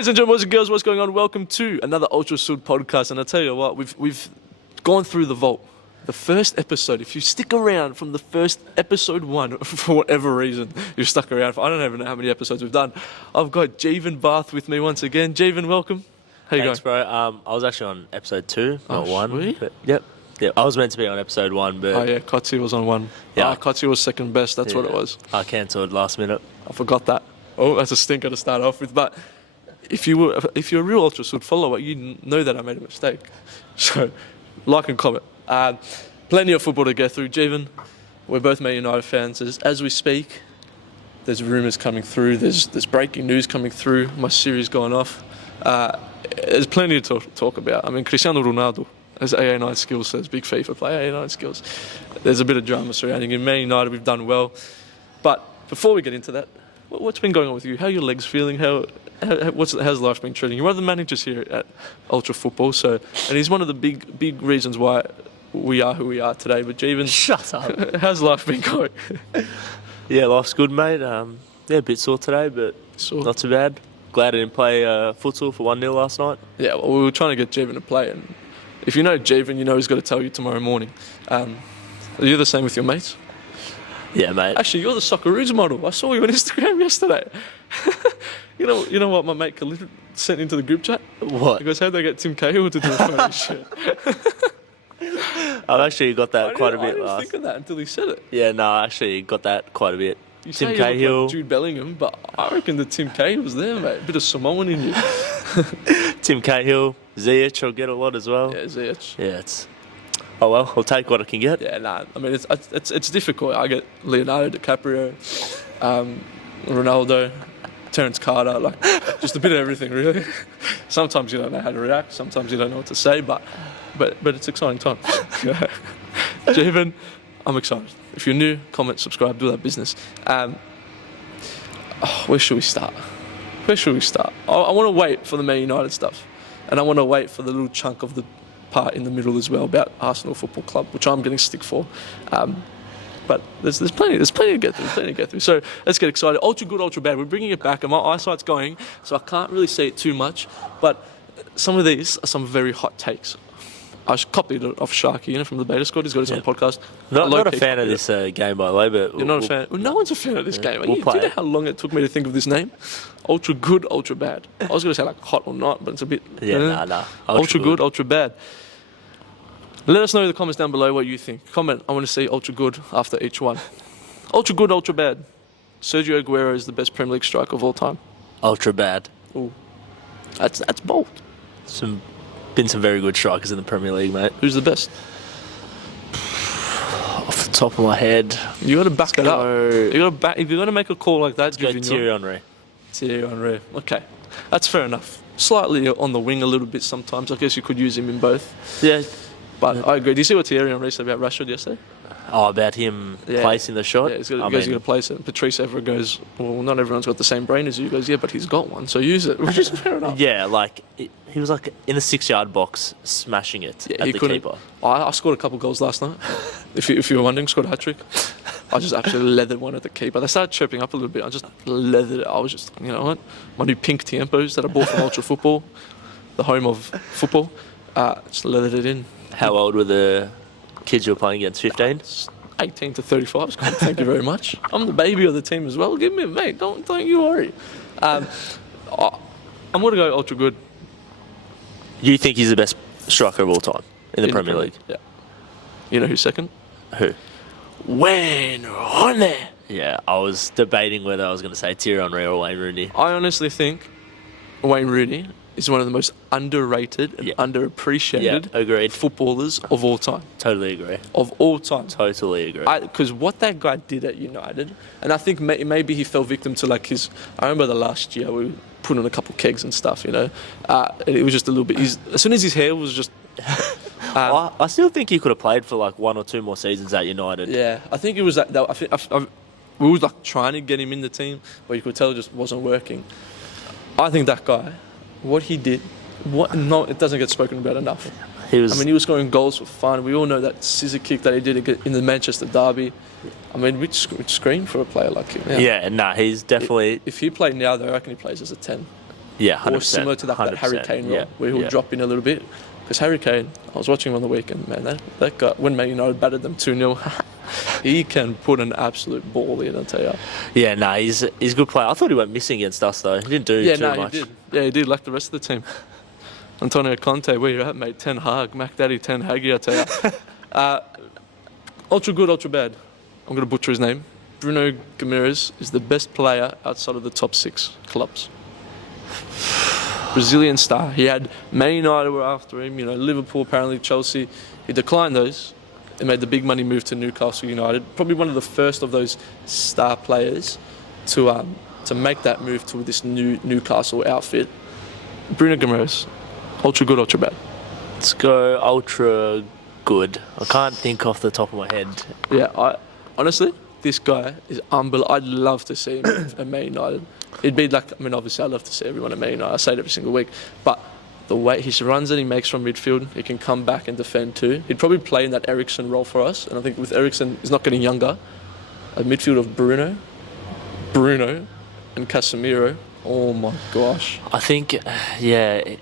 Ladies and gentlemen, boys and girls, what's going on? Welcome to another Ultra Sud podcast. And I tell you what, we've gone through the vault. The first episode, if you stick around from the first episode one, for whatever reason, you've stuck around for, I don't even know how many episodes we've done. I've got Jeevan Bath with me once again. Jeevan, welcome. How you Thanks, going? bro. I was actually on episode 2, not 1. Sweet. But yep. I was meant to be on episode 1, but Oh yeah, Kotsi was on one. Yeah. Kotsi was second best, that's what it was. I cancelled last minute. I forgot that. Oh, that's a stinker to start off with. But if you're a real Ultra Sud follower, you know that I made a mistake. So, like and comment. Plenty of football to get through. Jeevan, we're both Man United fans. As we speak, there's rumours coming through. There's breaking news coming through. My series going off. There's plenty to talk about. I mean, Cristiano Ronaldo has AA9 skills, says big FIFA player, AA9 skills. There's a bit of drama surrounding him. Man United, we've done well. But before we get into that, what's been going on with you? How are your legs feeling? How's life been treating you? You're one of the managers here at Ultra Football, and he's one of the big reasons why we are who we are today. But Jeevan, Shut up. How's life been going? Yeah, life's good, mate. A bit sore today, but not too bad. Glad I didn't play futsal for 1-0 last night. Yeah, well, we were trying to get Jeevan to play, and if you know Jeevan, you know he's got to tell you tomorrow morning. Are you the same with your mates? Yeah, mate. Actually, you're the Socceroos model. I saw you on Instagram yesterday. You know what my mate Khalid sent into the group chat? What? He goes, how'd they get Tim Cahill to do a photo shoot? I've actually got that quite a bit I didn't last. think of that until he said it. Yeah, no, I actually got that quite a bit. You Tim say you look Cahill. like Jude Bellingham, but I reckon the Tim Cahill was there, mate. A bit of Samoan in you. Tim Cahill. Ziyech will get a lot as well. Yeah, Ziyech. Yeah, it's... Oh, well, I'll take what I can get. Yeah, nah. I mean, it's difficult. I get Leonardo DiCaprio, Ronaldo, Terence Carter, like just a bit of everything, really. Sometimes you don't know how to react. Sometimes you don't know what to say, but it's exciting time. Jeevan, I'm excited. If you're new, comment, subscribe, do that business. Where should we start? I want to wait for the Man United stuff, and I want to wait for the little chunk of the part in the middle as well about Arsenal Football Club, which I'm getting stick for. But there's plenty to get through. So let's get excited. Ultra good, ultra bad. We're bringing it back, and my eyesight's going, so I can't really say it too much. But some of these are some very hot takes. I copied it off Sharky, from the Beta Squad. He's got his own podcast. Not a fan of this game, by the way, but... You're not a fan? Well, no one's a fan of this game. We'll Do play you know it. how long it took me to think of this name? Ultra good, ultra bad. I was going to say like hot or not, but it's a bit... Yeah, nah. Ultra good, ultra bad. Let us know in the comments down below what you think. Comment, I want to see ultra good after each one. Ultra good, ultra bad. Sergio Aguero is the best Premier League striker of all time. Ultra bad. Ooh. That's bold. Been some very good strikers in the Premier League, mate. Who's the best? Off the top of my head, You got to back it up. go- You got to back. If you're going to make a call like that, let's go give Thierry Henry. Thierry Henry. Okay, that's fair enough. Slightly on the wing a little bit sometimes. I guess you could use him in both. Yeah. But I agree. Do you see what Thierry Henry said about Rashford yesterday? Oh, about him placing the shot. Yeah, he's got to place it. Patrice Evra goes, well, not everyone's got the same brain as you. He goes, yeah, but he's got one, so use it, which is fair enough. Yeah, he was like in the 6-yard box, smashing it at the keeper. I scored a couple goals last night. If you were wondering, scored a hat trick. I just absolutely leathered one at the keeper. They started chirping up a little bit. I just leathered it. I was just, you know what? My new pink Tiempos that I bought from Ultra Football, the home of football, just leathered it in. How old were the kids you were playing against? 15? 18 to 35. Thank you very much. I'm the baby of the team as well. Give me a mate. Don't you worry. I'm going to go ultra good. You think he's the best striker of all time in the Premier League? Yeah. You know who's second? Who? Wayne Rooney. Yeah, I was debating whether I was going to say Thierry Henry or Wayne Rooney. I honestly think Wayne Rooney is one of the most underrated and underappreciated agreed. footballers of all time. Totally agree. Of all time. Totally agree. Because what that guy did at United, and I think maybe he fell victim to like his... I remember the last year we put on a couple kegs and stuff, and it was just a little bit... As soon as his hair was just... I still think he could have played for like 1 or 2 more seasons at United. Yeah, I think it was that... we were like trying to get him in the team, but you could tell it just wasn't working. I think that guy... What he did, it doesn't get spoken about enough. He was scoring goals for fun. We all know that scissor kick that he did in the Manchester derby. I mean, which scream for a player like him. Yeah, he's definitely... If he played now, though, I reckon he plays as a 10. Yeah, 100%. Or similar to that Harry 100%, Kane role, yeah, where he'll yeah. drop in a little bit. Because Harry Kane, I was watching him on the weekend, man, that guy, when Man United battered them 2-0, he can put an absolute ball in, I tell you. Yeah, no, he's a good player. I thought he went missing against us, though. He didn't do too much. He did. Yeah, he did, like the rest of the team. Antonio Conte, where you at, mate? Ten Hag, Mac Daddy, Ten Haggy, I tell you. Ultra good, ultra bad. I'm going to butcher his name. Bruno Guimaraes is the best player outside of the top 6 clubs. Brazilian star. He had Man United were after him, Liverpool, apparently Chelsea. He declined those and made the big money move to Newcastle United. Probably one of the first of those star players to make that move to this new Newcastle outfit. Bruno Guimaraes, ultra good, ultra bad. Let's go ultra good. I can't think off the top of my head. Yeah, honestly, this guy is unbelievable. I'd love to see him at Man United. It'd be like, obviously I'd love to see everyone at Man United. I say it every single week. But the way he runs that he makes from midfield, he can come back and defend too. He'd probably play in that Eriksen role for us. And I think with Eriksen, he's not getting younger. A midfield of Bruno, and Casemiro. Oh my gosh. I think, I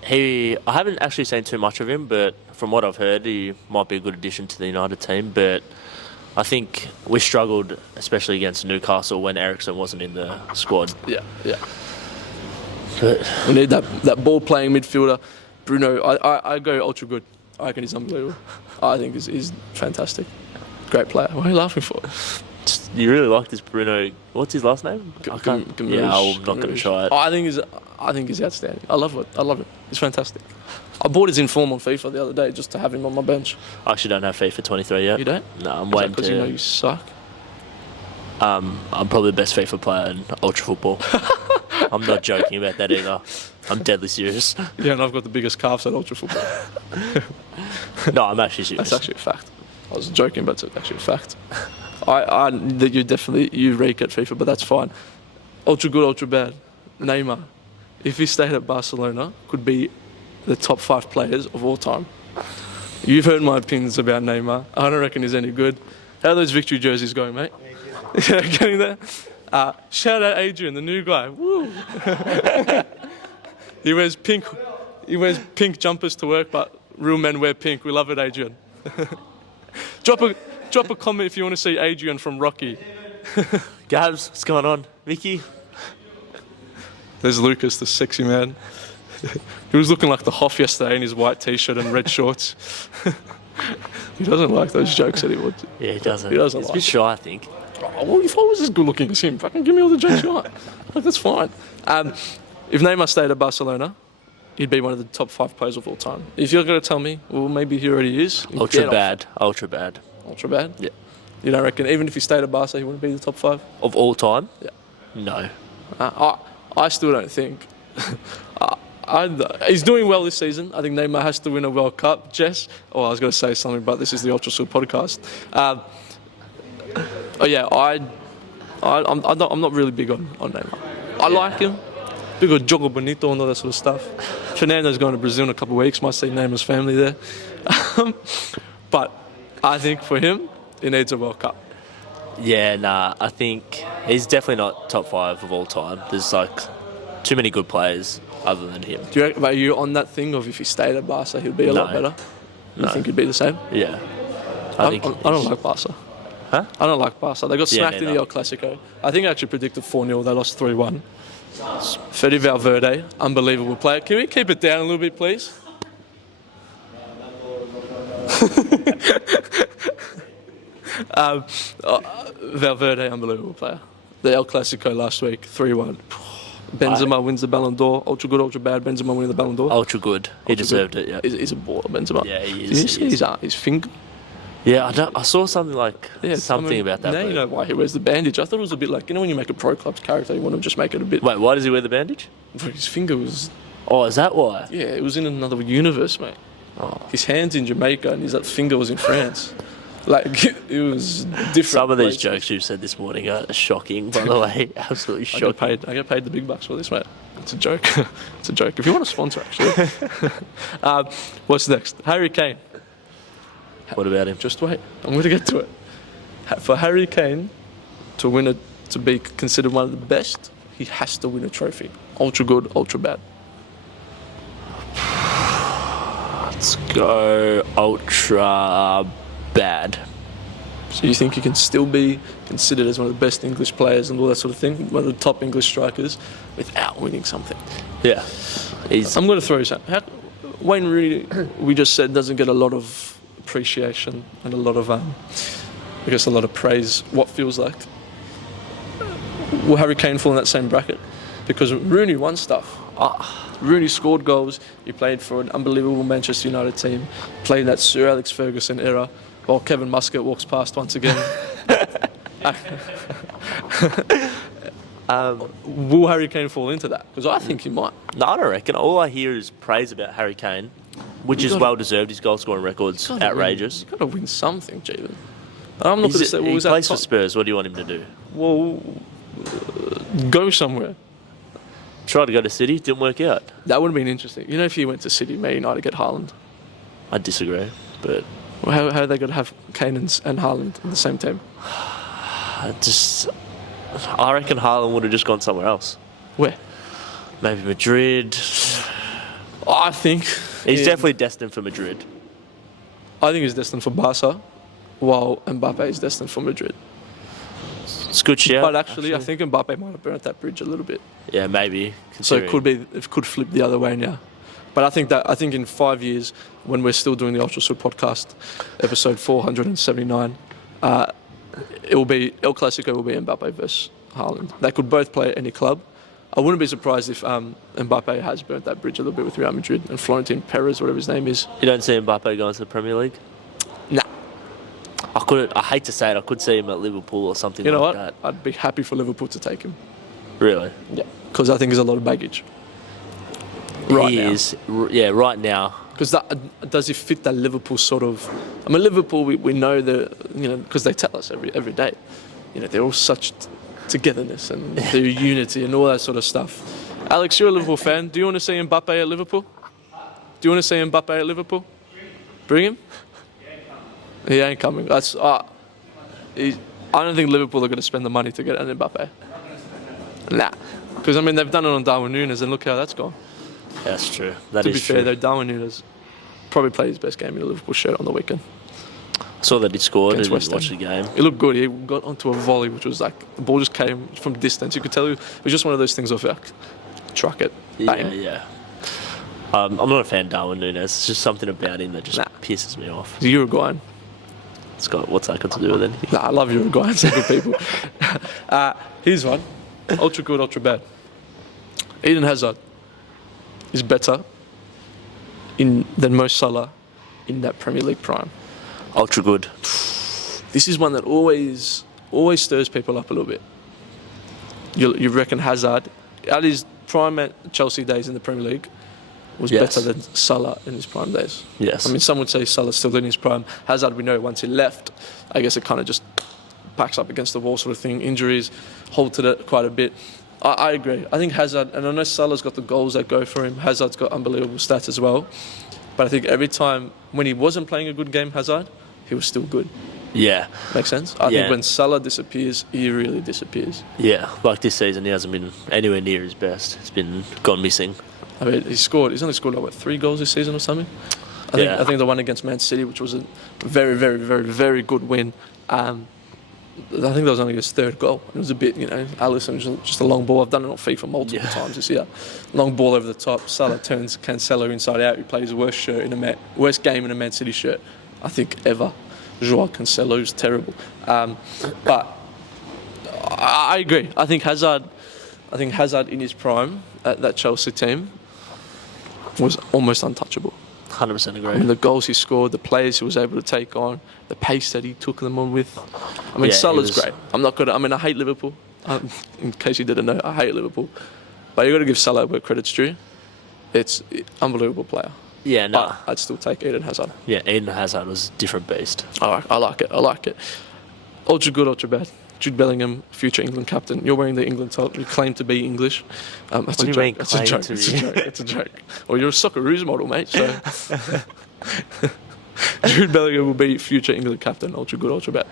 haven't actually seen too much of him, but from what I've heard, he might be a good addition to the United team. But I think we struggled, especially against Newcastle, when Eriksen wasn't in the squad. Yeah. But We need that ball-playing midfielder. Bruno, I go ultra good. I reckon he's unbelievable. I think he's fantastic. Great player. What are you laughing for? you really like this Bruno. What's his last name? I'm not going to try it. I think he's outstanding. I love it. He's fantastic. I bought his inform on FIFA the other day just to have him on my bench. I actually don't have FIFA 23 yet. You don't? No, I'm waiting to. Because you know you suck. I'm probably the best FIFA player in Ultra Football. I'm not joking about that either. I'm deadly serious. Yeah, and I've got the biggest calves at Ultra Football. No, I'm actually serious. That's actually a fact. I was joking, but it's actually a fact. You rake at FIFA, but that's fine. Ultra good, ultra bad. Neymar, if he stayed at Barcelona, could be the top 5 players of all time. You've heard my opinions about Neymar. I don't reckon he's any good. How are those victory jerseys going, mate? Yeah, getting there. Shout out Adrian, the new guy. Woo! He wears pink. He wears pink jumpers to work, but real men wear pink. We love it, Adrian. Drop a comment if you want to see Adrian from Rocky. Gabs, what's going on? Vicky? There's Lucas, the sexy man. He was looking like the Hoff yesterday in his white t-shirt and red shorts. He doesn't like those jokes anymore. Yeah, he doesn't. He's a bit shy, I think. Oh, well, if I was as good looking as him, fucking give me all the jokes you want. Like, that's fine. If Neymar stayed at Barcelona, he'd be one of the top 5 players of all time. If you're going to tell me, well, maybe he already is. Ultra bad. Ultra bad. Ultra bad? Yeah. You don't reckon, even if he stayed at Barca, he wouldn't be the top 5? Of all time? Yeah. No. I still don't think. He's doing well this season. I think Neymar has to win a World Cup. Jess? Oh, I was going to say something, but this is the Ultra Sud podcast. I'm not really big on Neymar. I like him. Big on Jogo Bonito and all that sort of stuff. Fernando's going to Brazil in a couple of weeks. Might see Neymar's family there. But I think for him, he needs a World Cup. Yeah, nah. I think he's definitely not top 5 of all time. There's too many good players other than him. Are you on that thing of if he stayed at Barca, he'd be a lot better? You think he'd be the same? Yeah. I don't like Barca. Huh? I don't like Barca. They got smacked in the El Clasico. I think I actually predicted 4-0. They lost 3-1. Fede Valverde, unbelievable player. Can we keep it down a little bit, please? Valverde, unbelievable player. The El Clasico last week, 3-1. Benzema wins the Ballon d'Or. Ultra good, ultra bad. Benzema winning the Ballon d'Or. Ultra good. He deserved it, yeah. He's a baller, Benzema. Yeah, he is. Did you see his finger? Yeah, I saw something about that. Now you know why he wears the bandage. I thought it was a bit like, when you make a pro club's character, you want to just make it a bit... Wait, why does he wear the bandage? His finger was... Oh, is that why? Yeah, it was in another universe, mate. Oh. His hand's in Jamaica and his finger was in France. It was different. Some of these jokes you've said this morning are shocking, by the way. Absolutely shocking. I get paid the big bucks for this, mate. It's a joke. It's a joke. If you want to sponsor, actually. What's next? Harry Kane. What about him? Just wait. I'm going to get to it. For Harry Kane to be considered one of the best, he has to win a trophy. Ultra good, ultra bad. Let's go ultra bad. So you think you can still be considered as one of the best English players and all that sort of thing, one of the top English strikers, without winning something? Yeah. I'm going to throw you something. Wayne Rooney, we just said, doesn't get a lot of appreciation and a lot of, I guess, a lot of praise. What feels like? Will Harry Kane fall in that same bracket? Because Rooney won stuff. Rooney scored goals. He played for an unbelievable Manchester United team. Played in that Sir Alex Ferguson era. While Kevin Muscat walks past once again. Will Harry Kane fall into that? Because I think he might. No, I don't reckon. All I hear is praise about Harry Kane, which is well deserved. His goal scoring record's outrageous. You've got to win something, Jeevan. I'm not going to say. He plays for Spurs. What do you want him to do? Well, go somewhere. Tried to go to City, didn't work out. That would have been interesting. You know, if he went to City, Man United get Haaland. I disagree, but how are they going to have Kane and Haaland in the same team? I reckon Haaland would have just gone somewhere else. Where? Maybe Madrid. I think He's definitely destined for Madrid. I think he's destined for Barca, while Mbappe is destined for Madrid. It's good shout. But actually, I think Mbappe might have burnt that bridge a little bit. Yeah, maybe. So it could flip the other way now. But I think in 5 years, when we're still doing the Ultra Sud podcast, episode 479, it will be El Clasico will be Mbappe versus Haaland. They could both play at any club. I wouldn't be surprised if Mbappe has burnt that bridge a little bit with Real Madrid and Florentine Perez, whatever his name is. You don't see Mbappe going to the Premier League? Nah. I hate to say it, I could see him at Liverpool or something like that. You know what? I'd be happy for Liverpool to take him. Really? Yeah. Because I think there's a lot of baggage. Right now. Because does he fit that Liverpool sort of? I mean, Liverpool, we know because they tell us every day, they're all such togetherness and their unity and all that sort of stuff. Alex, you're a Liverpool fan. Do you want to see Mbappe at Liverpool? Do you want to see Mbappe at Liverpool? Bring him. He ain't coming. I don't think Liverpool are going to spend the money to get an Mbappe. Nah. Because, they've done it on Darwin Núñez and look how that's gone. That's true. To be fair, though, Darwin Núñez probably played his best game in a Liverpool shirt on the weekend. I saw that he scored. I didn't West watch the game. He looked good. He got onto a volley, which was like, the ball just came from distance. You could tell it was just one of those things of like, truck it, bang. Yeah. I'm not a fan of Darwin Núñez. It's just something about him that just pisses me off. He's Uruguayan. What's that got to do with it? I love Uruguayans. They're good people. Here's one. Ultra good, ultra bad. Eden Hazard is better than Mo Salah in that Premier League prime. Ultra good. This is one that always stirs people up a little bit. You reckon Hazard, at his prime at Chelsea days in the Premier League, was better than Salah in his prime days? Yes. Some would say Salah's still in his prime. Hazard, we know once he left, I guess it kind of just backs up against the wall sort of thing. Injuries halted it quite a bit. I agree. I think Hazard, and I know Salah's got the goals that go for him. Hazard's got unbelievable stats as well. But I think every time when he wasn't playing a good game, Hazard, he was still good. Yeah. Makes sense? I think when Salah disappears, he really disappears. Yeah, like this season, he hasn't been anywhere near his best. He's been gone missing. He's only scored 3 goals this season or something? I think the one against Man City, which was a very, very, very, very good win. I think that was only his 3rd goal. It was a bit, Alisson, just a long ball. I've done it on FIFA multiple times this year. Long ball over the top. Salah turns Cancelo inside out. He plays the worst game in a Man City shirt, I think, ever. Joao Cancelo's terrible. But I agree. I think Hazard in his prime at that Chelsea team was almost untouchable. 100% agree. The goals he scored, the players he was able to take on, the pace that he took them on with. Salah's great. I'm not gonna. I hate Liverpool. In case you didn't know, I hate Liverpool. But you got to give Salah where credit's due. It's an unbelievable player. Yeah, no. But I'd still take Eden Hazard. Yeah, Eden Hazard was a different beast. I like it. Ultra good, ultra bad. Jude Bellingham, future England captain. You're wearing the England top. You claim to be English. That's a joke. It's a joke. Well, you're a Socceroos model, mate. So Jude Bellingham will be future England captain. Ultra good, ultra bad.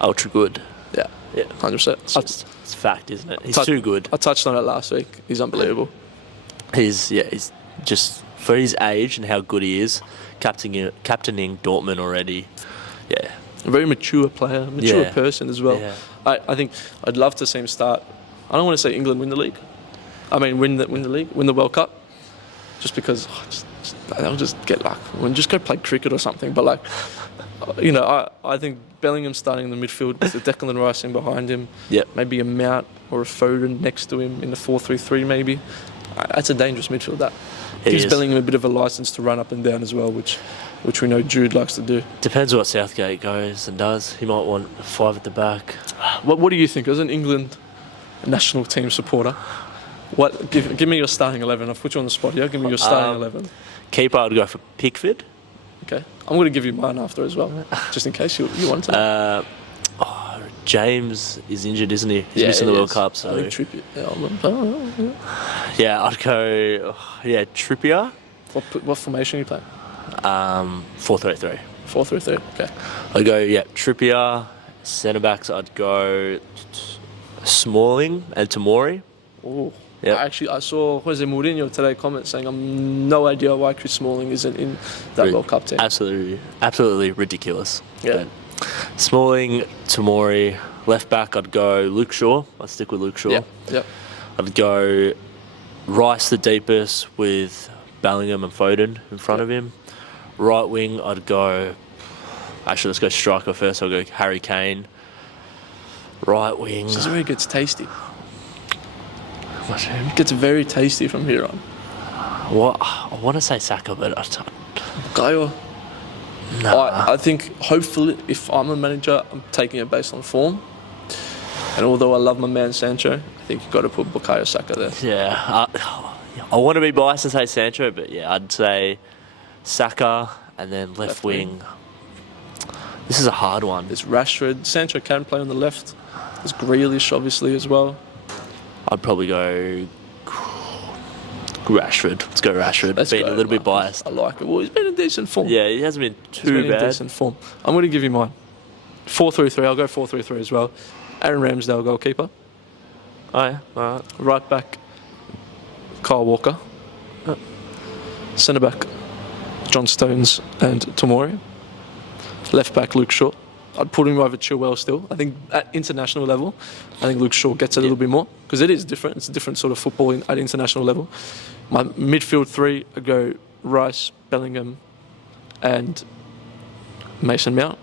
Ultra good. Yeah, 100%. It's fact, isn't it? He's too good. I touched on it last week. He's unbelievable. He's just for his age and how good he is, captaining Dortmund already. Yeah. A very mature player, mature person as well. Yeah. I think I'd love to see him start. I don't want to say England win the league. I mean, win the league, win the World Cup. Just because I'll just get luck. Just go play cricket or something. But like, you know, I think Bellingham starting in the midfield with the Declan Rice in behind him. Yep. Maybe a Mount or a Foden next to him in the 4-3-3 maybe. That's a dangerous midfield. That gives Bellingham a bit of a license to run up and down as well, which we know Jude likes to do. Depends what Southgate goes and does. He might want 5 at the back. What do you think as an England national team supporter? Give me your starting 11. I've put you on the spot here. Give me your starting 11. Keeper, I'd go for Pickford. Okay. I'm going to give you mine after as well, just in case you want to. James is injured, isn't he? He's missing the World Cup. So I think Trippier. Yeah, I'd go. Trippier. What formation are you playing? 4-3-3. 4-3-3. Okay. I'd go. Trippier. Centre backs, I'd go Smalling and Tomori. Oh. Yep. Actually, I saw Jose Mourinho today comment saying, "I'm no idea why Chris Smalling isn't in that World Cup team." Absolutely ridiculous. Yeah. Smalling, Tomori, left back. I'd go Luke Shaw. I'd stick with Luke Shaw. Yeah. I'd go Rice the deepest with Bellingham and Foden in front of him. Right wing, I'd go. Actually, let's go striker first. I'll go Harry Kane. Right wing. This is where it gets tasty. It gets very tasty from here on. What I want to say Saka, but Gaio. No. I think hopefully if I'm a manager, I'm taking it based on form. And although I love my man Sancho, I think you've got to put Bukayo Saka there. Yeah, I want to be biased and say Sancho, but yeah, I'd say Saka and then left wing. This is a hard one. There's Rashford. Sancho can play on the left. There's Grealish obviously as well. I'd probably go Rashford. Let's go Rashford. Being a little bit biased. I like it. Well, he's been in decent form. Yeah, he hasn't been too bad. In decent form. I'm going to give you mine. 4-3-3. I'll go 4-3-3 as well. Aaron Ramsdale, goalkeeper. Oh, yeah. All right. Right back, Kyle Walker. Centre back, John Stones and Tomori. Left back, Luke Shaw. I'd put him over Chilwell still. I think at international level, I think Luke Shaw gets a little bit more because it is different. It's a different sort of football at international level. My midfield 3, I go Rice, Bellingham, and Mason Mount.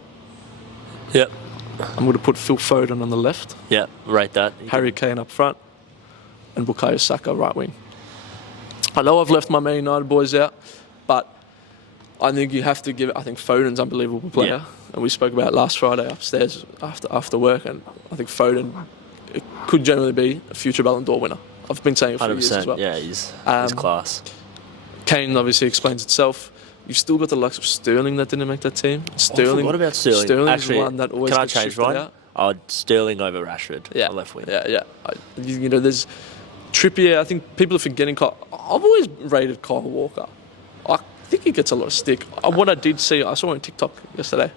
Yep. I'm going to put Phil Foden on the left. Yeah, rate that. Harry Kane up front, and Bukayo Saka right wing. I know I've left my Man United boys out, but I think you have to give it. I think Foden's an unbelievable player, and we spoke about it last Friday upstairs after work, and I think Foden could generally be a future Ballon d'Or winner. I've been saying it for years as well. Yeah, he's class. Kane obviously explains itself. You've still got the likes of Sterling that didn't make that team. Sterling. What about Sterling? Sterling's Actually, one that always can I gets change shifted mine? out. I'd Sterling over Rashford. Yeah, on left wing. Yeah. You know, there's Trippier. I think people are forgetting Kyle. I've always rated Kyle Walker. I think he gets a lot of stick. What I did see, I saw on TikTok yesterday.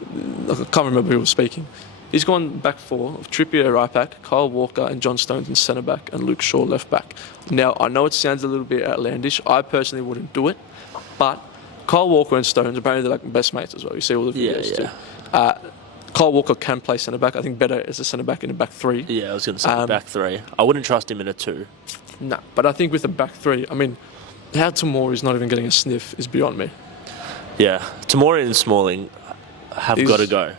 I can't remember who was speaking. He's gone back 4 of Trippier right back, Kyle Walker and John Stones in centre back, and Luke Shaw left back. Now I know it sounds a little bit outlandish. I personally wouldn't do it, but Kyle Walker and Stones apparently they're like best mates as well. You see all the videos too. Kyle Walker can play centre back. I think better as a centre back in a back 3. Yeah, I was going to say back 3. I wouldn't trust him in a 2. No, but I think with a back 3, I mean, how Tomori is not even getting a sniff is beyond me. Yeah, Tomori and Smalling have got to go.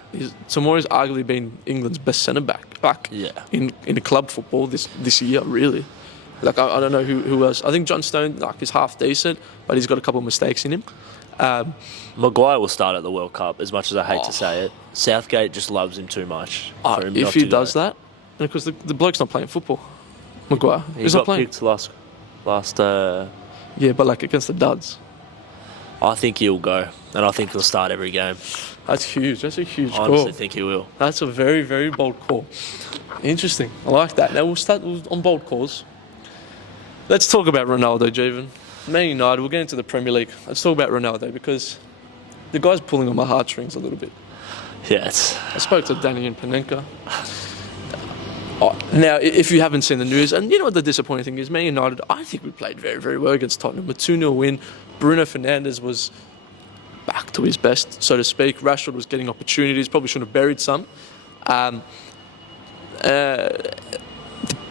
Tomori's arguably been England's best centre back. In club football this year, really. Like I don't know who else. I think John Stone is half decent, but he's got a couple of mistakes in him. Maguire will start at the World Cup, as much as I hate to say it. Southgate just loves him too much. For him if he does that, because the bloke's not playing football. Maguire, he's not playing. Picked last. Yeah, but like against the duds. I think he'll go, and I think he'll start every game. That's huge. That's a huge call. I honestly think he will. That's a very, very bold call. Interesting. I like that. Now we'll start on bold calls. Let's talk about Ronaldo, Jeevan. Man United, we'll get into the Premier League. Let's talk about Ronaldo because the guy's pulling on my heartstrings a little bit. Yeah, I spoke to Danny and Panenka. Now, if you haven't seen the news, and you know what the disappointing thing is, Man United, I think we played very, very well against Tottenham. A 2-0 win. Bruno Fernandes was back to his best, so to speak. Rashford was getting opportunities, probably should have buried some. The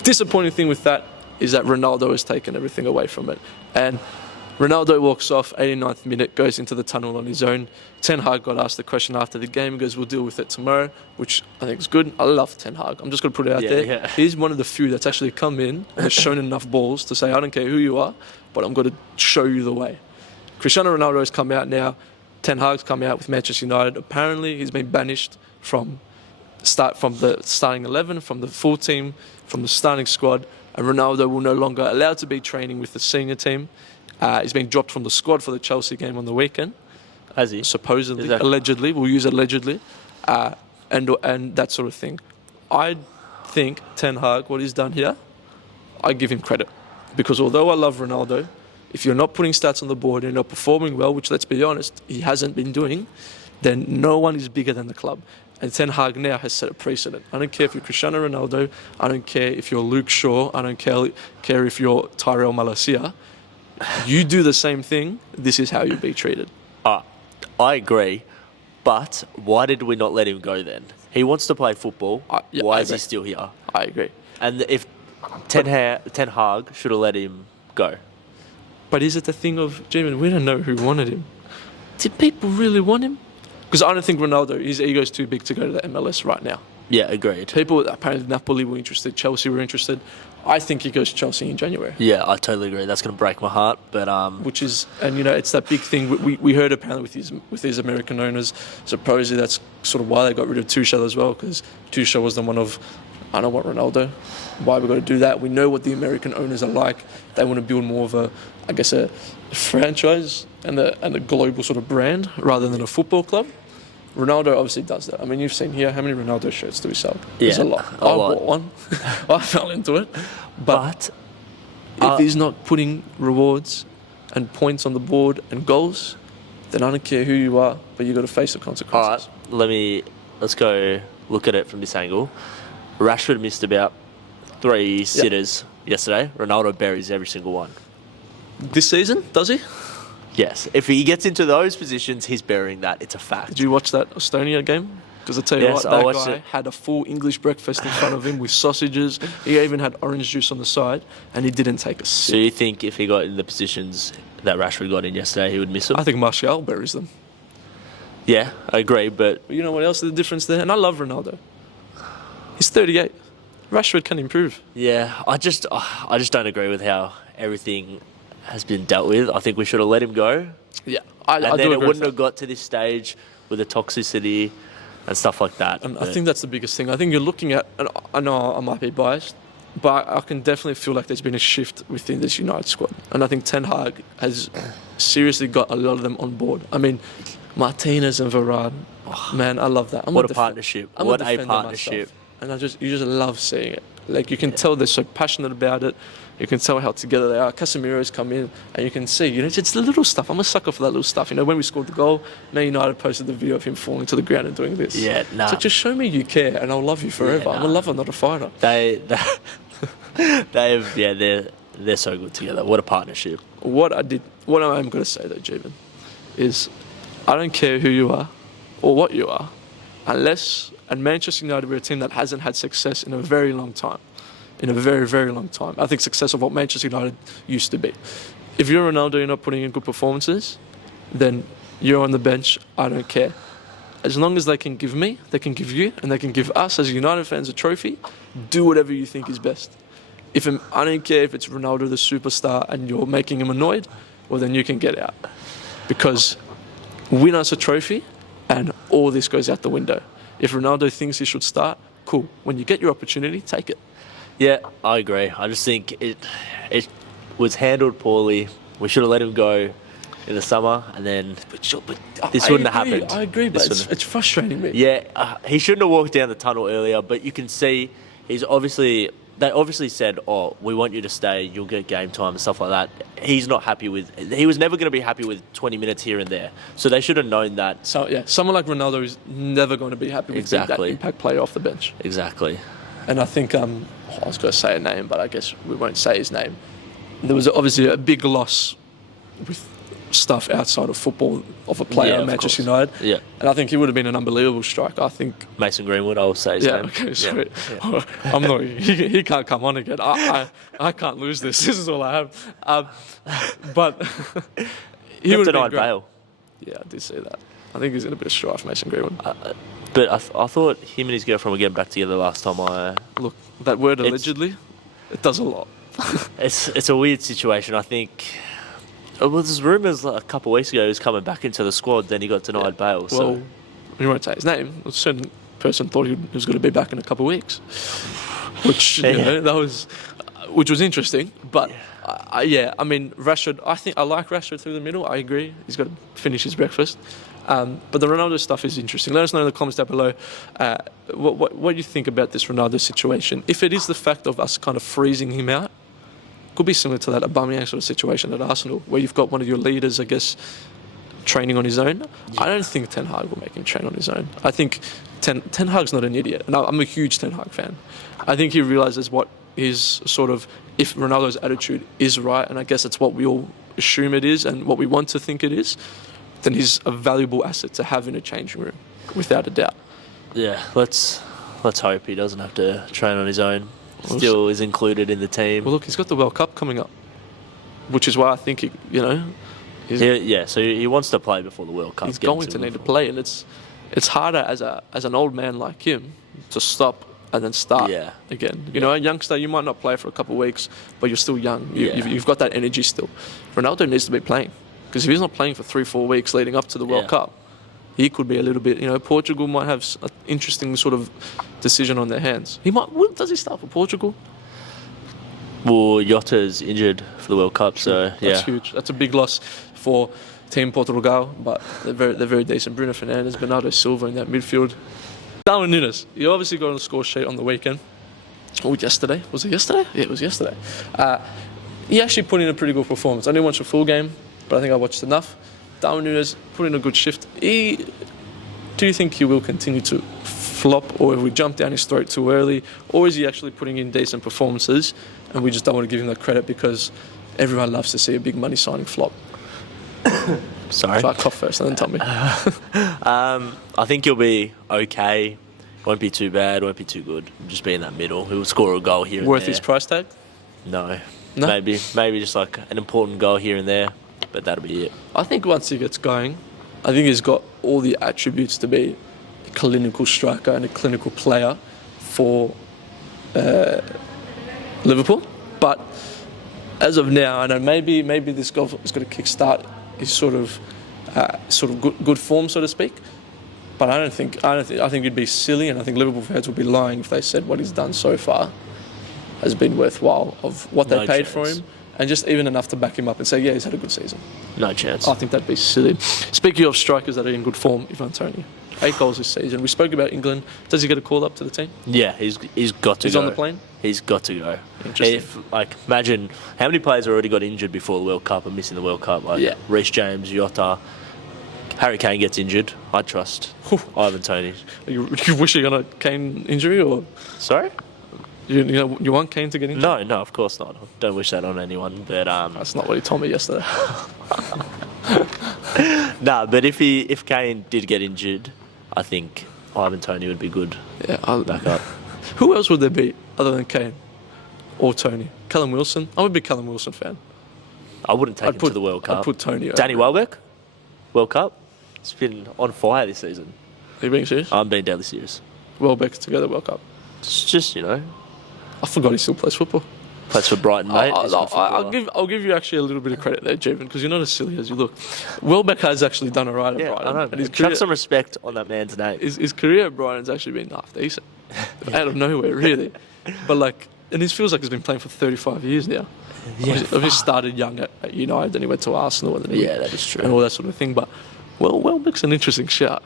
disappointing thing with that is that Ronaldo has taken everything away from it. And Ronaldo walks off, 89th minute, goes into the tunnel on his own. Ten Hag got asked the question after the game. He goes, we'll deal with it tomorrow, which I think is good. I love Ten Hag. I'm just going to put it out there. Yeah. He's one of the few that's actually come in and has shown enough balls to say, I don't care who you are, but I'm going to show you the way. Cristiano Ronaldo has come out now. Ten Hag's come out with Manchester United. Apparently, he's been banished from the starting 11, from the full team, from the starting squad, and Ronaldo will no longer allowed to be training with the senior team. He's been dropped from the squad for the Chelsea game on the weekend. Has he? Supposedly, Exactly. allegedly, we'll use allegedly, and that sort of thing. I think Ten Hag, what he's done here, I give him credit, because although I love Ronaldo, if you're not putting stats on the board and you're not performing well, which let's be honest, he hasn't been doing, then no one is bigger than the club. And Ten Hag now has set a precedent. I don't care if you're Cristiano Ronaldo, I don't care if you're Luke Shaw, I don't care if you're Tyrell Malacia. You do the same thing, this is how you'll be treated. I agree, but why did we not let him go then? He wants to play football. Why is he still here? I agree. And if Ten Hag should have let him go. But is it the thing of, Jamin, we don't know who wanted him. Did people really want him? Because I don't think Ronaldo, his ego's too big to go to the MLS right now. Yeah, agreed. People, apparently Napoli were interested, Chelsea were interested. I think he goes to Chelsea in January. Yeah, I totally agree. That's going to break my heart. But which is, and you know, it's that big thing we heard apparently with these American owners. Supposedly that's sort of why they got rid of Tuchel as well, because Tuchel was the one of, I don't want Ronaldo. Why we got to do that? We know what the American owners are like. They want to build more of a franchise and a global sort of brand rather than a football club. Ronaldo obviously does that. I mean, you've seen here, how many Ronaldo shirts do we sell? There's a lot. I bought one. I fell into it. But if he's not putting rewards and points on the board and goals, then I don't care who you are, but you've got to face the consequences. All right, let's go look at it from this angle. Rashford missed about 3 sitters yesterday. Ronaldo buries every single one. This season, does he? Yes. If he gets into those positions, he's burying that. It's a fact. Did you watch that Estonia game? Because I tell you what, that guy had a full English breakfast in front of him with sausages. He even had orange juice on the side, and he didn't take a sip. So you think if he got in the positions that Rashford got in yesterday, he would miss them? I think Martial buries them. Yeah, I agree, but you know what else is the difference there? And I love Ronaldo. He's 38. Rashford can improve. Yeah, I just don't agree with how everything has been dealt with. I think we should have let him go. Yeah, and then it wouldn't have got to this stage with the toxicity and stuff like that. And I think that's the biggest thing. I think you're looking at, and I know I might be biased, but I can definitely feel like there's been a shift within this United squad. And I think Ten Hag has seriously got a lot of them on board. I mean, Martinez and Varane, man, I love that. What a partnership. What a partnership. And you just love seeing it. Like, you can tell they're so passionate about it. You can tell how together they are. Casemiro's come in, and you can see, you know, it's the little stuff. I'm a sucker for that little stuff. You know, when we scored the goal, Man United posted the video of him falling to the ground and doing this. Yeah, nah. So just show me you care, and I'll love you forever. I'm a lover, not a fighter. They're so good together. What a partnership. What I'm going to say though, Jeevan, is I don't care who you are or what you are, and Manchester United, we're a team that hasn't had success in a very long time. In a very, very long time. I think success of what Manchester United used to be. If you're Ronaldo, you're not putting in good performances, then you're on the bench. I don't care. As long as they can give me, they can give you, and they can give us as United fans a trophy, do whatever you think is best. I don't care if it's Ronaldo the superstar and you're making him annoyed, well then you can get out. Because win us a trophy and all this goes out the window. If Ronaldo thinks he should start, cool. When you get your opportunity, take it. Yeah, I agree. I just think it was handled poorly. We should have let him go in the summer, and then this wouldn't have happened. I agree, but it's frustrating me. Yeah, he shouldn't have walked down the tunnel earlier, but you can see they obviously said, oh, we want you to stay, you'll get game time and stuff like that. He was never going to be happy with 20 minutes here and there. So they should have known that. So, yeah, someone like Ronaldo is never going to be happy with that impact player off the bench. Exactly. And I think I was going to say a name, but I guess we won't say his name. There was obviously a big loss with stuff outside of football of a player at Manchester United. Yeah. And I think he would have been an unbelievable striker. I think Mason Greenwood, I will say his name. Okay, sweet. Yeah. I'm not. He can't come on again. I can't lose this. This is all I have. But he would have been great. Bale. Yeah, I did see that. I think he's in a bit of strife, Mason Greenwood. But I thought him and his girlfriend were getting back together last time. Look, that word allegedly, it does a lot. It's a weird situation. I think. Well, there's rumours a couple of weeks ago he was coming back into the squad. Then he got denied bail. So Well, we won't say his name. A certain person thought he was going to be back in a couple of weeks, which which was interesting. But I mean, Rashford. I like Rashford through the middle. I agree. He's got to finish his breakfast. But the Ronaldo stuff is interesting. Let us know in the comments down below what you think about this Ronaldo situation. If it is the fact of us kind of freezing him out, could be similar to that Aubameyang sort of situation at Arsenal, where you've got one of your leaders, I guess, training on his own. Yeah. I don't think Ten Hag will make him train on his own. I think Ten Hag's not an idiot, and I'm a huge Ten Hag fan. I think he realises what is sort of, if Ronaldo's attitude is right, and I guess it's what we all assume it is and what we want to think it is, then he's a valuable asset to have in a changing room, without a doubt. Yeah, let's hope he doesn't have to train on his own. Still is included in the team. Well, look, he's got the World Cup coming up, which is why I think so he wants to play before the World Cup. He's going to need to play, and it's harder as an old man like him to stop and then start again. You know, a youngster, you might not play for a couple of weeks, but you're still young. You've got that energy still. Ronaldo needs to be playing, because if he's not playing for 3-4 weeks leading up to the World Cup, he could be a little bit, Portugal might have an interesting sort of decision on their hands. Does he start for Portugal? Well, Jota's injured for the World Cup, so That's huge. That's a big loss for Team Portugal, but they're very decent. Bruno Fernandes, Bernardo Silva in that midfield. Darwin Núñez, he obviously got on the score sheet on the weekend. Or yesterday. Was it yesterday? Yeah, it was yesterday. He actually put in a pretty good performance. I didn't watch the full game, but I think I watched enough. Darwin Núñez put in a good shift. Do you think he will continue to flop, or have we jumped down his throat too early, or is he actually putting in decent performances and we just don't want to give him that credit because everyone loves to see a big money signing flop? Sorry. Try cough first and then tell me. I think he'll be okay. Won't be too bad, won't be too good. Just be in that middle. He'll score a goal here and there. Worth his price tag? No. Maybe just like an important goal here and there. But that'll be it. I think once he gets going, I think he's got all the attributes to be a clinical striker and a clinical player for Liverpool. But as of now, I know maybe this goal is going to kickstart his sort of good form, so to speak. But I think it'd be silly, and I think Liverpool fans would be lying if they said what he's done so far has been worthwhile of what they paid for him. And just even enough to back him up and say, yeah, he's had a good season. No chance. I think that'd be silly. Speaking of strikers that are in good form, Ivan Toney, 8 goals this season. We spoke about England. Does he get a call up to the team? Yeah, he's got to go. He's on the plane? He's got to go. Interesting. Imagine how many players already got injured before the World Cup and missing the World Cup. Reece James, Jota, Harry Kane gets injured. I trust Ivan Toney. You wish you got a Kane injury, or? Sorry? You want Kane to get injured? No, of course not. Don't wish that on anyone. But that's not what he told me yesterday. But if Kane did get injured, I think Ivan Toney would be good. Yeah, back up. Who else would there be other than Kane or Toney? Callum Wilson. I'm a big Callum Wilson fan. I wouldn't take him to the World Cup. I'd put Toney over. Danny Welbeck, World Cup. It's been on fire this season. Are you being serious? I'm being deadly serious. Welbeck to go to the World Cup. It's just I forgot he still plays football. Plays for Brighton, mate. I'll give you actually a little bit of credit there, Jeevan, because you're not as silly as you look. Welbeck has actually done all right at Brighton. I know. And chuck some respect on that man's name. His career at Brighton's actually been half decent. Out of nowhere, really. But and he feels like he's been playing for 35 years now. Yeah. He started young at United, then he went to Arsenal, and then that is true. And all that sort of thing. But Welbeck's an interesting shout.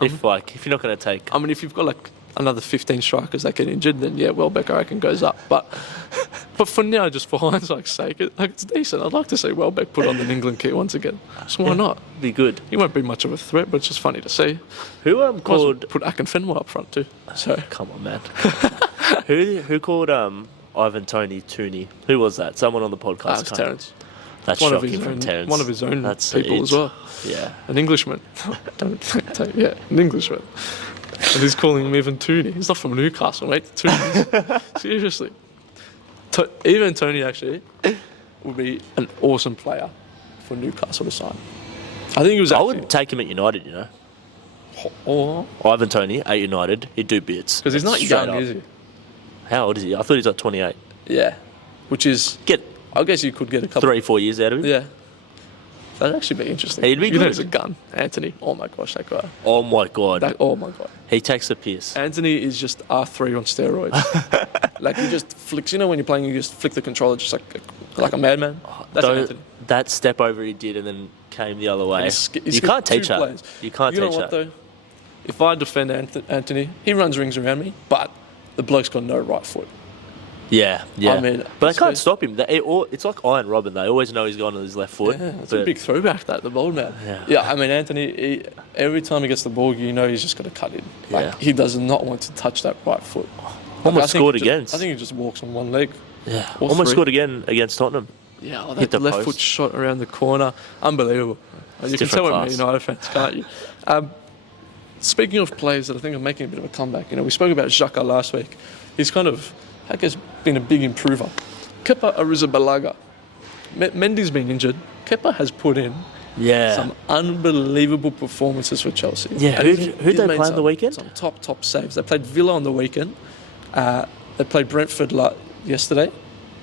If you're not going to take, if you've got another 15 strikers that get injured, then Welbeck I reckon goes up. But for now, just for hindsight's sake, it's decent. I'd like to see Welbeck put on the England kit once again. So why not? Be good. He won't be much of a threat, but it's just funny to see. Who called put Akinfenwa up front too. So come on, man. Who called Ivan Tony? Who was that? Someone on the podcast. It's Terence. That's One of shocking his from own, Terence. one of his own That's people it. as well. Yeah. An Englishman. Yeah, an Englishman. And he's calling him even Tooney. He's not from Newcastle, mate. Tooney. Seriously. Even Tony actually would be an awesome player for Newcastle to sign. I think he was. I Actually, would take him at United, you know. or Ivan Tony at United, he'd do bits. because he's not Straight young, up. is he? How old is he? I thought he's like 28. Yeah, which is. Get I guess you could get a couple. 3-4 years out of him. Yeah, that'd actually be interesting. He'd be You know, good. he's a gun, Anthony. Oh my gosh, that guy. Oh my god. Oh my god. He takes the piss. Anthony is just R3 on steroids. Like he just flicks. You know when you're playing, you just flick the controller just like a madman. That's Though, Anthony. that step over he did and then came the other way. He's You can't teach that. players. You can't You know teach what that. though? If I defend Anthony, he runs rings around me, but the bloke's got no right foot. Yeah. I mean, but they it's can't stop him. It's like Iron Robin. They always know he's gone on his left foot. Yeah, it's a big throwback, the bald man. Yeah. I mean, Anthony, every time he gets the ball, you know he's just got to cut in. Like, Yeah. he does not want to touch that right foot. Almost I think scored he just- against. I think he just walks on one leg. Yeah. Or Almost three. scored again against Tottenham. Yeah, Hit that the left post. foot shot around the corner. Unbelievable. You can different tell we're class. Man United fans, can't you? Speaking of players that I think are making a bit of a comeback, we spoke about Xhaka last week. He's kind of, I guess, been a big improver. Kepa Arrizabalaga. Mendy's been injured. Kepa has put in Yeah. some unbelievable performances for Chelsea. Yeah, And who'd they made play on the weekend? Some top saves. They played Villa on the weekend. They played Brentford yesterday.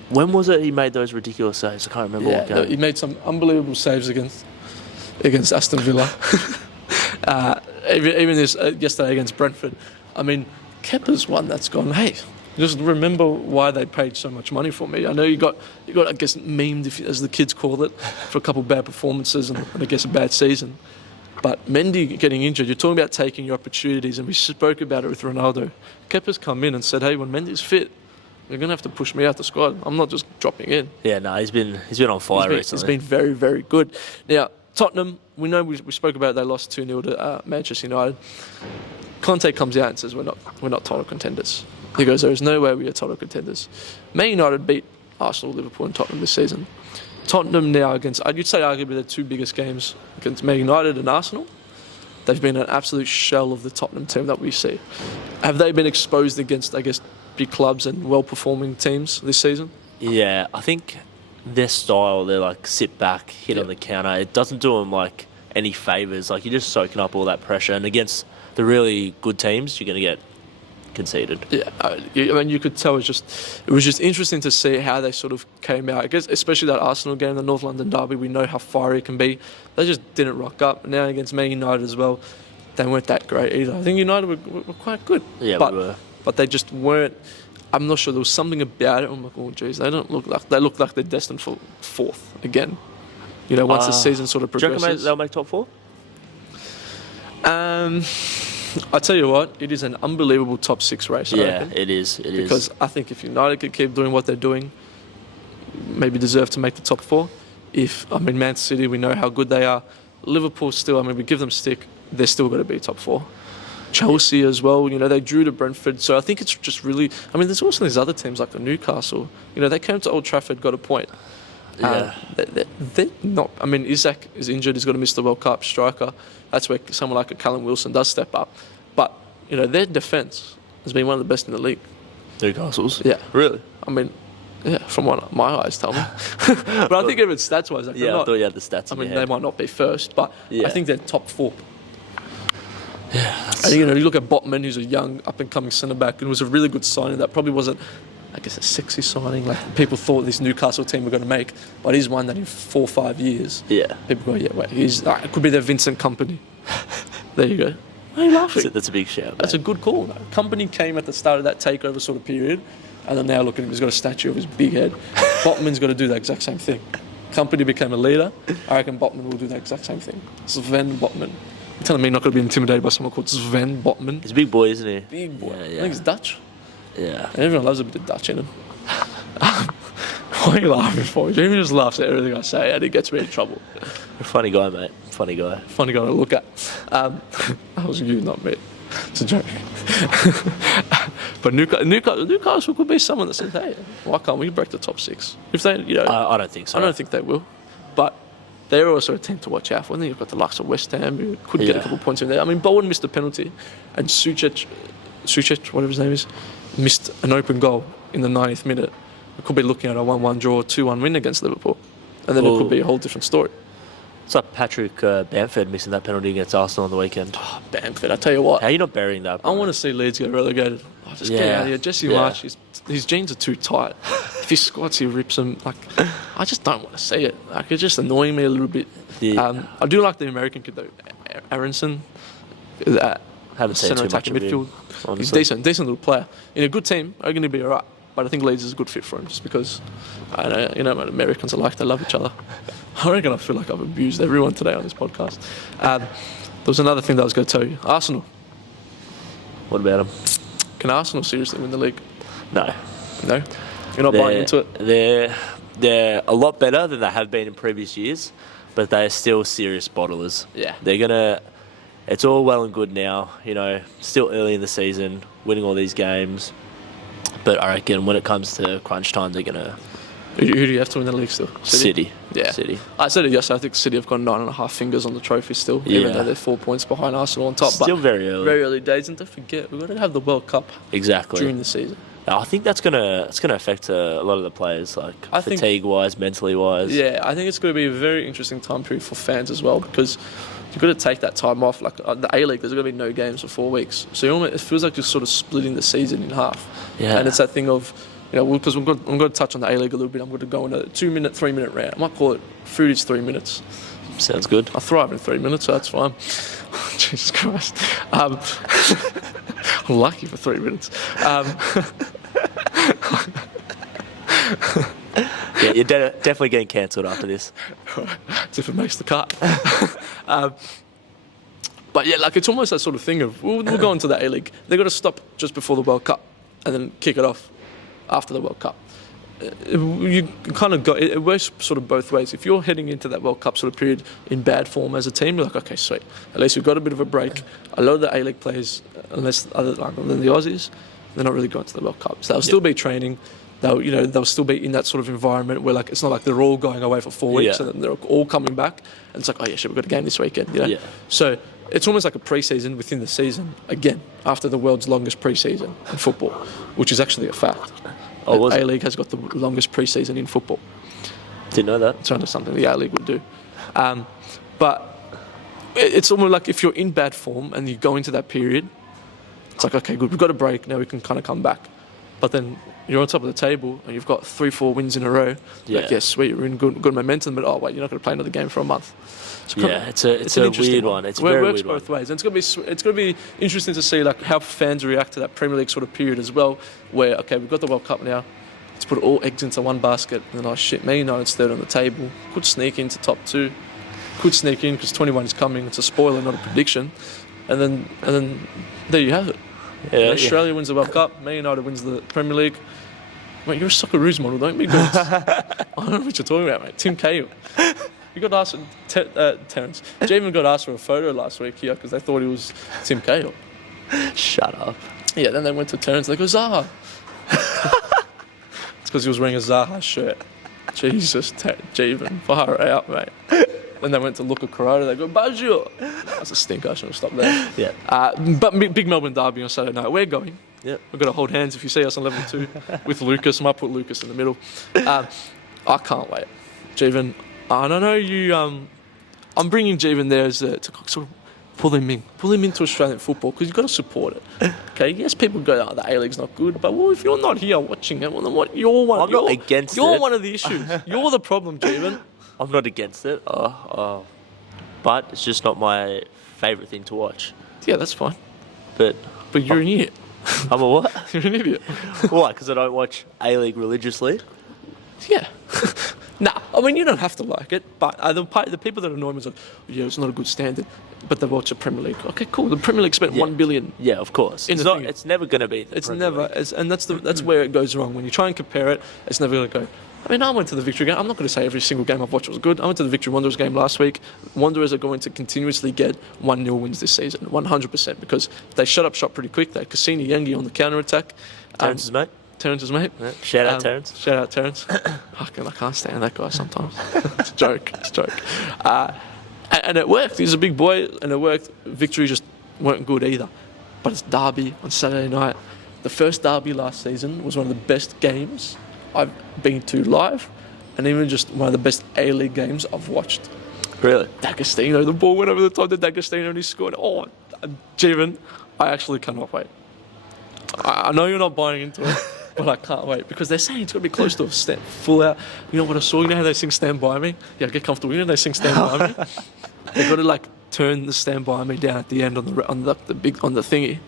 When was it he made those ridiculous saves? I can't remember what Yeah, game. he made some unbelievable saves against Aston Villa. Even this yesterday against Brentford. I mean, Kepa's one that's gone, hey, just remember why they paid so much money for me. I know you got I guess, memed, as the kids call it, for a couple of bad performances and I guess a bad season. But Mendy getting injured, you're talking about taking your opportunities, and we spoke about it with Ronaldo. Kepa's come in and said, hey, when Mendy's fit, you're going to have to push me out the squad. I'm not just dropping in. Yeah, no, he's been on fire recently. He's been very, very good. Now, Tottenham, we know we spoke about it, they lost 2-0 to Manchester United. Conte comes out and says, we're not title contenders. He goes, there is no way we are title contenders. Man United beat Arsenal, Liverpool and Tottenham this season. Tottenham now you'd say arguably the two biggest games against Man United and Arsenal. They've been an absolute shell of the Tottenham team that we see. Have they been exposed against, I guess, big clubs and well-performing teams this season? Yeah, I think their style, they're like sit back, hit on the counter. It doesn't do them like any favours. Like you're just soaking up all that pressure, and against the really good teams, you're going to get conceded. Yeah, I mean, you could tell it was just interesting to see how they sort of came out. I guess especially that Arsenal game, the North London derby, we know how fiery it can be. They just didn't rock up. Now against Man United as well, they weren't that great either. I think United were quite good. Yeah, but, we were. But they just weren't. I'm not sure, there was something about it. I'm like, oh geez, they look like they're destined for fourth again. Once the season sort of Do you reckon progresses. they'll make top four? I tell you what, it is an unbelievable top six race. I reckon. It is. Because I think if United could keep doing what they're doing, maybe deserve to make the top four. Man City, we know how good they are. Liverpool still, we give them stick, they're still going to be top four. Chelsea as well, they drew to Brentford. So I think it's just really, there's also these other teams like the Newcastle. They came to Old Trafford, got a point. Yeah. They're not, Isaac is injured, he's got to miss the World Cup, striker. That's where someone like a Callum Wilson does step up. But, their defence has been one of the best in the league. Newcastle's? Yeah. Really? Yeah, from what my eyes tell me. But I think even stats-wise, I thought you had the stats in your they head. might not be first, but Yeah. I think they're top four. Yeah. And, you look at Botman, who's a young, up-and-coming centre-back, and was a really good signing. That probably wasn't, I guess, a sexy signing like people thought this Newcastle team were going to make, but he's one that in 4 or 5 years, Yeah. people go, yeah, wait, it could be their Vincent Company. There you go. Why are you laughing? That's a big shout. That's a mate. good call. No? Company came at the start of that takeover sort of period, and then now look at him, he's got a statue of his big head. Botman's got to do the exact same thing. Company became a leader. I reckon Botman will do the exact same thing. Sven Botman. You're telling me you're not going to be intimidated by someone called Sven Botman? He's a big boy, isn't he? Big boy. Yeah, I think he's Dutch. Yeah. And everyone loves a bit of Dutch in him. What are you laughing for? Jamie just laughs at everything I say and it gets me in trouble. Funny guy, mate. Funny guy. Funny guy to look at. That was you, not me. It's a joke. But Newcastle could be someone that says, hey, why can't we break the top 6? If they, I don't think so. I don't think they will. But they're also a team to watch out for. And then you've got the likes of West Ham, who could get a couple of points in there. I mean, Bowen missed a penalty, and Suchek, whatever his name is, missed an open goal in the 90th minute. We could be looking at a 1-1 draw, 2-1 win against Liverpool. And then it could be a whole different story. It's like Patrick Bamford missing that penalty against Arsenal on the weekend. Oh, Bamford, I tell you what. How are you not burying that, bro? I want to see Leeds get relegated. Oh, just get out of here. Jesse Marsch, his jeans are too tight. If he squats, he rips them. Like, I just don't want to see it. Like, it's just annoying me a little bit. Yeah. I do like the American kid, though, Aronson. Haven't seen too much of midfield. Him, He's decent little player. In a good team, are going to be all right. But I think Leeds is a good fit for him just because, I don't know, what Americans are like, they love each other. I reckon I feel like I've abused everyone today on this podcast. There was another thing that I was going to tell you. Arsenal. What about them? Can Arsenal seriously win the league? No. No? You're not buying into it? They're a lot better than they have been in previous years, but they're still serious bottlers. Yeah. They're going to... It's all well and good now, still early in the season, winning all these games. But I reckon when it comes to crunch time, they're going to... Who do you have to win the league still? City. Yeah. City. I said it yesterday. I think City have got 9.5 fingers on the trophy still, even though they're 4 points behind Arsenal on top. Still but very early. Very early days. And don't forget, we've got to have the World Cup during the season. I think it's gonna affect a lot of the players, fatigue-wise, mentally-wise. Yeah, I think it's going to be a very interesting time period for fans as well because you've got to take that time off. Like the A-League, there's going to be no games for 4 weeks. So it feels like you're sort of splitting the season in half. Yeah. And it's that thing of... because I'm going to touch on the A-League a little bit. I'm going to go on a 2-minute, 3-minute round. I might call it food is 3 minutes. Sounds good. I thrive in 3 minutes, so that's fine. Jesus Christ. I'm lucky for 3 minutes. Yeah, you're definitely getting cancelled after this. As if it makes the cut. But yeah, it's almost that sort of thing of we'll go into the A-League. They've got to stop just before the World Cup and then kick it off after the World Cup. You kind of it works sort of both ways. If you're heading into that World Cup sort of period in bad form as a team, you're like, okay, sweet. At least we've got a bit of a break. A lot of the A-League players, unless other than the Aussies, they're not really going to the World Cup. So they'll still be training. They'll still be in that sort of environment where it's not like they're all going away for 4 weeks and then they're all coming back. And it's like, oh yeah, shit, we've got a game this weekend. Yeah. So it's almost like a pre-season within the season again after the world's longest pre-season in football, which is actually a fact. A-League has got the longest pre-season in football. Didn't know that. It's only something the A-League would do. But it's almost like if you're in bad form and you go into that period, it's like, okay, good, we've got a break, now we can kind of come back. But then you're on top of the table and you've got 3-4 wins in a row. Yes, sweet, you're in good momentum, but wait, you're not going to play another game for a month. It's a weird one. It's a very weird one. It works both ways, and it's going to be interesting to see how fans react to that Premier League sort of period as well. Where we've got the World Cup now, let's put all eggs into one basket, and then Man United's third on the table, could sneak into top 2, could sneak in because 21 is coming. It's a spoiler, not a prediction, and then there you have it. Australia wins the World Cup, Man United wins the Premier League. Mate, you're a Socceroos model, don't be good. I don't know what you're talking about, mate. Tim Cahill. You got asked, Terence. Jamin got asked for a photo last week here because they thought he was Tim Cahill. Shut up. Yeah, then they went to Terence. They go, Zaha. It's because he was wearing a Zaha shirt. Jesus, Jamin, far out, mate. Then they went to Luca Corona. They go, Baggio. That's a stink. I should have stopped there. Yeah. But big Melbourne derby on Saturday night. We're going. Yep. We've got to hold hands if you see us on level 2 with Lucas. I might put Lucas in the middle. I can't wait. Javen, I don't know you. I'm bringing Javen there to sort of pull him into Australian football because you've got to support it. Okay, yes, people go, the A-League's not good, but if you're not here watching it, well, then what? You're not against it. You're one of the issues. You're the problem, Javen. I'm not against it. But it's just not my favourite thing to watch. Yeah, that's fine. But you're an idiot. I'm a what? You're an idiot. Why? Because I don't watch A-League religiously? Yeah. Nah, I mean, you don't have to like it, but the people that annoy me is like, yeah, it's not a good standard, but they watch the Premier League. Okay, cool. The Premier League spent 1 billion. Yeah, of course. In It's the not. thing. It's never going to be. The It's Premier never, League. and that's where it goes wrong. When you try and compare it, it's never going to go. I mean, I went to the Victory game. I'm not going to say every single game I've watched was good. I went to the Victory Wanderers game last week. Wanderers are going to continuously get 1-0 wins this season, 100%, because they shut up shop pretty quick. They had Cassini Yengi on the counter-attack. Terence's mate. Terence's mate. Yeah. Shout out Terence. Shout out Terence. I can't stand that guy sometimes. It's a joke. And it worked. He's a big boy, and it worked. Victory just weren't good either. But it's Derby on Saturday night. The first Derby last season was one of the best games I've been to live, and even just one of the best A-League games I've watched. Really? D'Agostino, the ball went over the top to D'Agostino and he scored. Oh, Jeevan, I actually cannot wait. I know you're not buying into it, but I can't wait because they're saying it's going to be close to a full out. You know what I saw? You know how they sing Stand By Me? Yeah, get comfortable. You know they sing Stand By Me? They've got to like turn the Stand By Me down at the end on the thingy,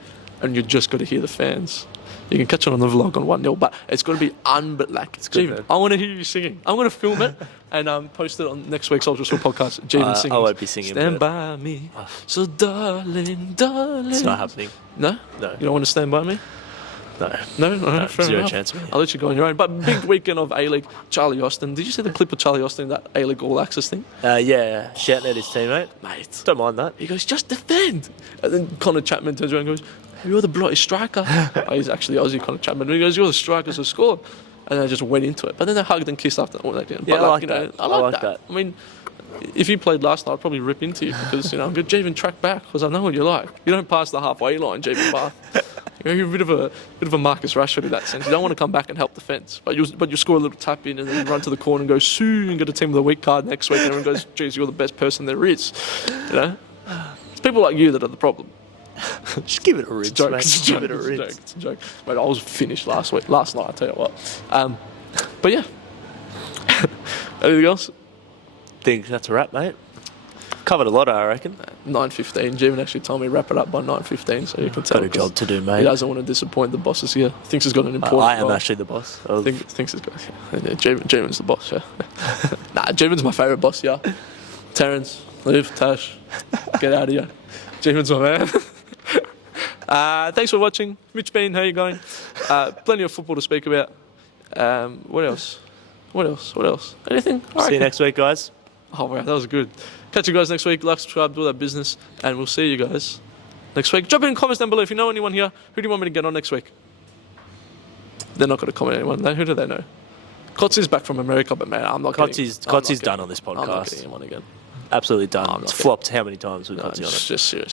and you just got to hear the fans. You can catch it on the vlog on 1-0, but it's going to be it's good, Jeevan, man. I want to hear you singing. I'm going to film it and post it on next week's Ultra Sud podcast. Jeevan singing. I won't be singing. Stand by me, so darling. It's not happening. No? No. You don't want to stand by me? No. No, fair zero enough. chance, man. I'll let you go on your own. But big weekend of A-League. Charlie Austin. Did you see the clip of Charlie Austin, that A-League All Access thing? Yeah, shouting at his teammate. Mate. Don't mind that. He goes, just defend. And then Connor Chapman turns around and goes, you're the bloody striker. He's actually Aussie, Connor Chapman. He goes, you're the striker to score. And they just went into it. But then they hugged and kissed after all that. But Yeah, I like that. I like that. I mean, if you played last night, I'd probably rip into you because, I'm good. Jeevan, track back because I know what you're like. You don't pass the halfway line, Jeevan Bath. You're a bit of a Marcus Rashford in that sense. You don't want to come back and help defence, but you score a little tap in and then you run to the corner and go Sue and get a team of the week card next week, and everyone goes, "Geez, you're the best person there is." It's people like you that are the problem. Just give it a rinse, mate. It's Give it a rinse. It's a joke. Mate, I was finished last night. I tell you what. But yeah. Anything else? Think that's a wrap, mate. Covered a lot, I reckon. 9:15. Jeevan actually told me wrap it up by 9:15, so you can tell. Got a job to do, He mate. doesn't want to disappoint the bosses here. Thinks he's got an important I am role. actually the boss. Thinks he's got. Yeah, Jeevan's the boss. Yeah. Nah, Jeevan's my favourite boss. Yeah. Terence, Liv, Tash, get out of here. Jeevan's my man. Thanks for watching. Mitch Bean, how you going? Plenty of football to speak about. What else? Anything? See you next week, guys. Oh wow, that was good. Catch you guys next week. Like, subscribe, do all that business, and we'll see you guys next week. Drop it in comments down below if you know anyone here. Who do you want me to get on next week? They're not going to comment anyone. Who do they know? Kotzi's back from America, but man, I'm not getting... Kotzi's done on this I'm not podcast. getting him on again. Absolutely done. I'm It's not flopped how many times with No, Kotzi on it? just serious.